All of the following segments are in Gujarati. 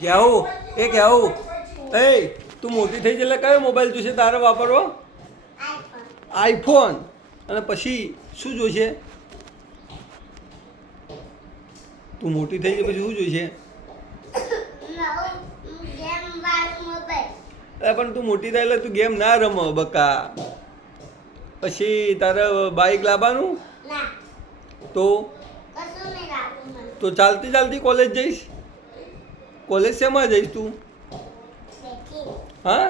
કેવું એ કેવું એ તું મોટી થઈ એટલે કયો મોબાઈલ જોઈશે તારે વાપરવો? આઈફોન. અને પછી શું જોઈશે? તું મોટી થઈ પછી શું જોઈશે? પણ તું મોટી થાય એટલે તું ગેમ ના રમ બકા. પછી તારે બાઈક લાવવાનું તો ચાલતી ચાલતી કોલેજ જઈશ? કોલેજ શેમાં જઈશ તું? હા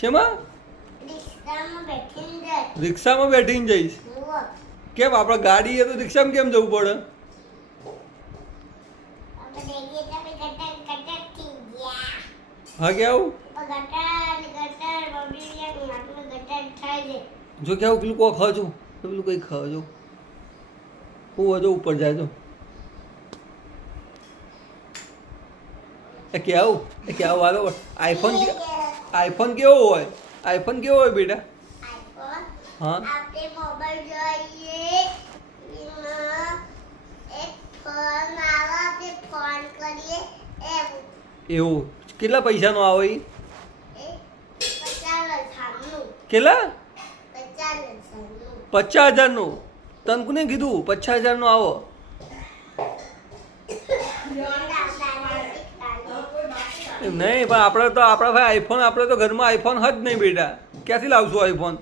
શેમાં? રિક્ષામાં બેઠીને જઈશ? કેમ આપણે ગાડી એ તો રિક્ષામાં કેમ જવું પડે? હા કેવું જો કેવું પેલું કોઈ ખાજો પેલું કંઈ ખાજો હું હજુ ઉપર જાય જો એ કેવું વાલો આઈફોન કેવો હોય? આઈફોન કેવો હોય બેટા? હા એવું કેટલા પૈસાનો આવે? કેટલા? 50,000નું? તને કોને કીધું 50,000નું આવો? નહીં પણ આપણે તો આપણા ભાઈ આઈફોન આપણે તો ઘરમાં આઈફોન જ નહીં બેટા. ક્યાંથી લાવશું આઈફોન?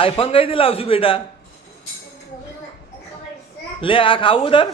આઈફોન કઈથી લાવશું બેટા? લે આ ખાવું તાર?